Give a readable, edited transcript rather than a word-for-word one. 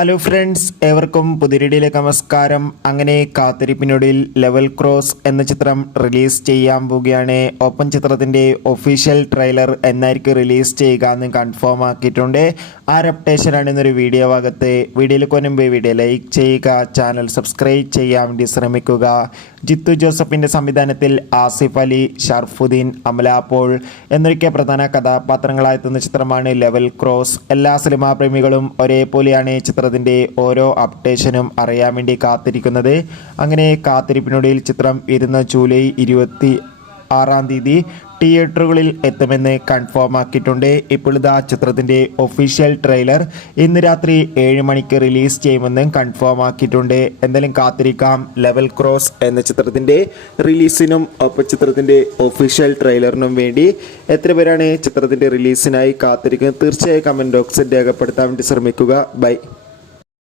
Hello friends, ഏവർക്കും പുതിരിടിയിലേക്ക് നമസ്കാരം. അങ്ങനെ കാത്തിരിപ്പിനൊടുവിൽ ലെവൽ ക്രോസ് എന്ന ചിത്രം റിലീസ് ചെയ്യാൻ പോവുകയാണ്. ഒപ്പം ചിത്രത്തിൻ്റെ ഒഫീഷ്യൽ ട്രെയിലർ എന്നായിരിക്കും റിലീസ് ചെയ്യുക എന്ന് കൺഫേം ആക്കിയിട്ടുണ്ട്. ആര് അപ്ഡേഷനാണ് എന്നൊരു വീഡിയോ ഭാഗത്ത്. വീഡിയോയിൽ കൊന്നുമ്പ് വീഡിയോ ലൈക്ക് ചെയ്യുക, ചാനൽ സബ്സ്ക്രൈബ് ചെയ്യാൻ വേണ്ടി ശ്രമിക്കുക. ജിത്തു ജോസഫിൻ്റെ സംവിധാനത്തിൽ ആസിഫ് അലി, ഷർഫുദ്ദീൻ, അമല പോൾ എന്നൊക്കെ പ്രധാന കഥാപാത്രങ്ങളായെത്തുന്ന ചിത്രമാണ് ലെവൽ ക്രോസ്. എല്ലാ സിനിമാ പ്രേമികളും ഒരേപോലെയാണ് ചിത്രത്തിൻ്റെ ഓരോ അപ്ഡേഷനും അറിയാൻ വേണ്ടി കാത്തിരിക്കുന്നത്. അങ്ങനെ കാത്തിരിപ്പിനൊടുവിൽ ചിത്രം വരുന്ന ജൂലൈ 26 തിയേറ്ററുകളിൽ എത്തുമെന്ന് കൺഫേം ആക്കിയിട്ടുണ്ട്. ഇപ്പോൾ ഇതാ ചിത്രത്തിൻ്റെ ഒഫീഷ്യൽ ട്രെയിലർ ഇന്ന് രാത്രി 7 മണിക്ക് റിലീസ് ചെയ്യുമെന്ന് കൺഫേം ആക്കിയിട്ടുണ്ട്. എന്തായാലും കാത്തിരിക്കാം ലെവൽ ക്രോസ് എന്ന ചിത്രത്തിൻ്റെ റിലീസിനും ഒപ്പം ചിത്രത്തിൻ്റെ ഒഫീഷ്യൽ ട്രെയിലറിനും വേണ്ടി. എത്ര പേരാണ് ചിത്രത്തിൻ്റെ റിലീസിനായി കാത്തിരിക്കുന്നത്? തീർച്ചയായും കമൻറ്റ് ബോക്സിൽ രേഖപ്പെടുത്താൻ വേണ്ടി ശ്രമിക്കുക. ബൈ.